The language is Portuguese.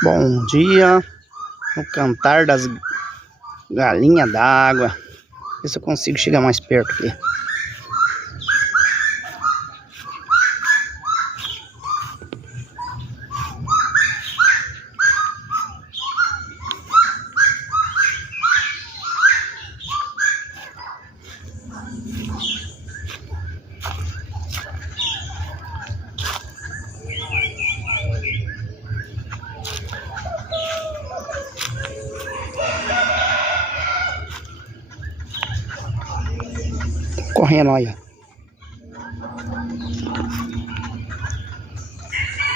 Bom dia, no cantar das galinhas d'água. Ver se eu consigo chegar mais perto aqui. Correndo aí, ó.